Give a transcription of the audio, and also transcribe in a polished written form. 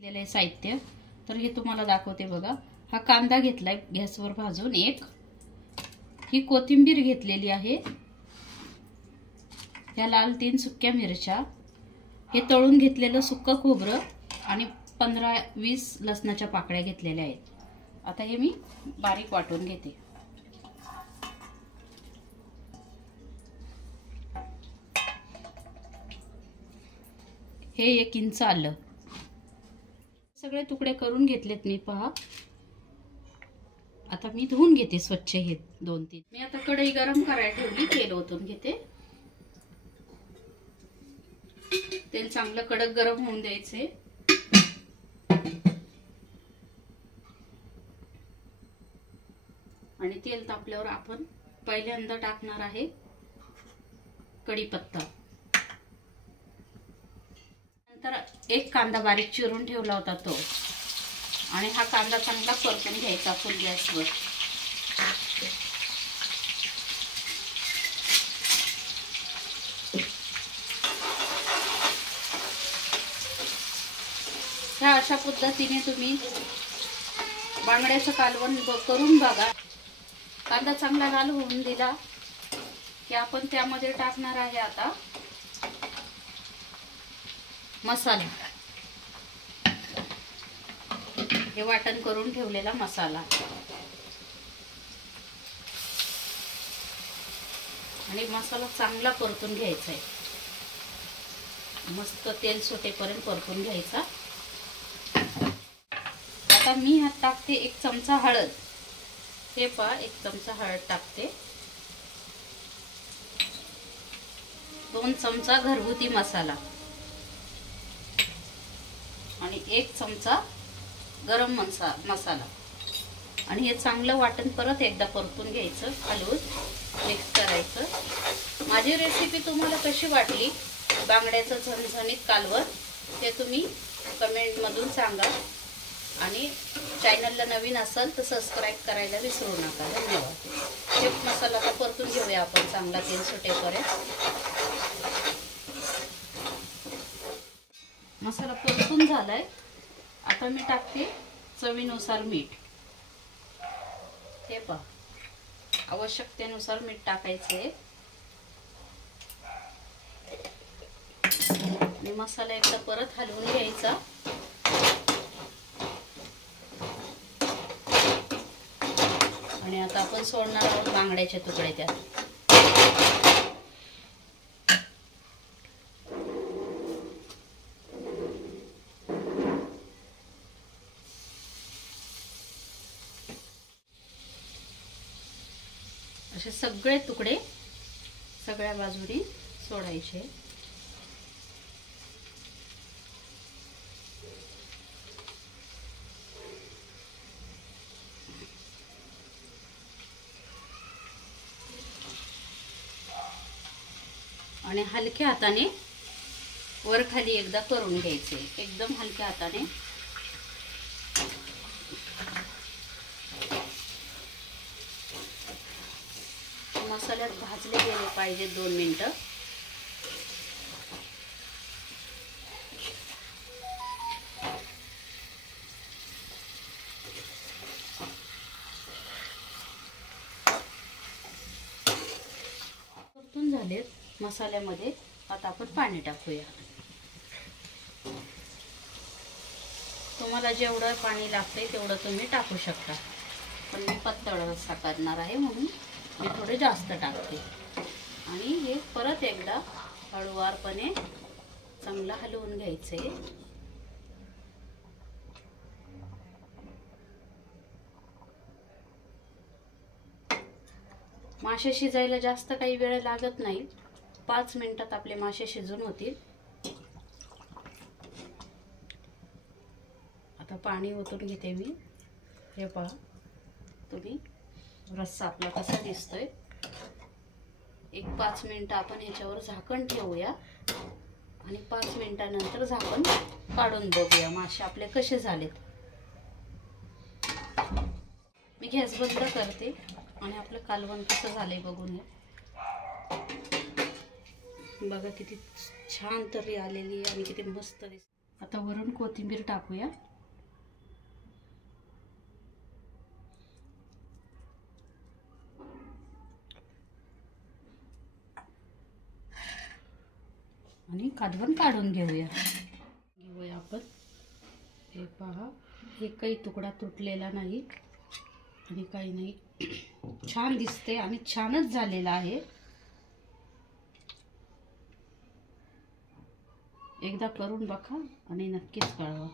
घेतलेले साहित्य तर हे तुम्हाला दाखवते बघा। हा कांदा घेतलाय गॅसवर भाजून एक, ही कोथिंबीर घेतलेली आहे, या लाल 3 सुक्या मिरच्या, हे तळून घेतलेलं सुक्क खोबरं आणि 15-20 लसणाच्या पाकळ्या घेतलेल्या आहेत। आता हे मी बारीक वाटून घेते। हे 1 इंच आलं, सगळे तुकडे करून घेतलेत मी पहा। आता मी धुवून घेते स्वच्छ हे 2-3। मी आता कढई गरम करायला ठेवली, तेल ओतून घेते। तेल चांगलं कडक गरम होऊन द्यायचे। आणि तेल तापल्यावर आपण पहिल्यांदा टाकणार आहे कढीपत्ता, नंतर 1 कांदा बारीक चिरून ठेवला होता तो, आणि हा कांदा चांगला परतून घ्यायचा फुल गॅसवर। ह्या अशा पद्धतीने तुम्ही बांगड्याचं कालवण करून बघा। कांदा चांगला लाल होऊन दिला की आपण त्यामध्ये टाकणार आहे आता मसाला, हे वाटण करून ठेवलेला मसाला, आणि मसाला चांगला परतून घ्यायचा आहे, मस्त तेल सुटेपर्यंत परतून घ्यायचा। आता मी ह्यात टाकते 1 चमचा हळद, हे पहा 1 चमचा हळद टाकते, 2 चमचा घरगुती मसाला आणि 1 चमचा गरम मसाला, आणि हे चांगलं वाटण परत एकदा परतून घ्यायचं, हलवून मिक्स करायचं। माझी रेसिपी तुम्हाला कशी वाटली, बांगड्याचं झणझणीत कालवण, ते तुम्ही कमेंट मधून सांगा, आणि चॅनलला नवीन असाल तर सबस्क्राइब करायला विसरू नका। धन्यवाद। हे मसाला आता परतून घेऊया आपण चांगला तेल सुटेपर्यंत। मसाला परतून झालाय, आता मी टाकते चवीनुसार मीठ, हे पहा आवश्यकतेनुसार मीठ टाकायचे, आणि मसाला एकदा परत हलवून घ्यायचा। आणि आता आपण सोडणार आहोत बांगड्याचे तुकडे त्यात। असे सगळे तुकडे सगळ्या बाजूनी सोडायचे। आणि हलक्या हाताने वर खाली एकदा करून घ्यायचे, एकदम हलक्या हाताने। मसाल्यात भाजले गेले पाहिजे 2 मिनिटं। परतून झालेत मसाल्यामध्ये, आता आपण पाणी टाकूया। तुम्हाला जेवढं पाणी लागतंय तेवढं तुम्ही टाकू शकता, पण मी पातळ रस्सा करणार आहे म्हणून मी थोडे जास्त टाकते। आणि हे परत एकदा हळूवारपणे चांगलं हलवून घ्यायचे। मासे शिजायला जास्त काही वेळ लागत नाही, 5 मिनिटात आपले मासे शिजून होतील। आता पाणी ओतून घेते मी, हे पहा तुम्ही रस्सा आपला कसा दिसतोय। 1-5 मिनिटं आपण ह्याच्यावर झाकण ठेवूया, आणि 5 मिनिटानंतर झाकण काढून बघूया मासे आपले कसे झालेत। मी गॅस बंद करते आणि आपलं कालवण कसं झालंय बघून घ्या। बघा किती छान तर्री आलेली आहे आणि किती मस्त दिसते। आता वरून कोथिंबीर टाकूया. आणि काढवण काढून घेऊया आपण. हे पहा, एकही तुकडा तुटलेला नाही आणि काही नाही. छान दिसते आणि छानच झालेला आहे. एकदा करून बघा आणि नक्कीच कळवा.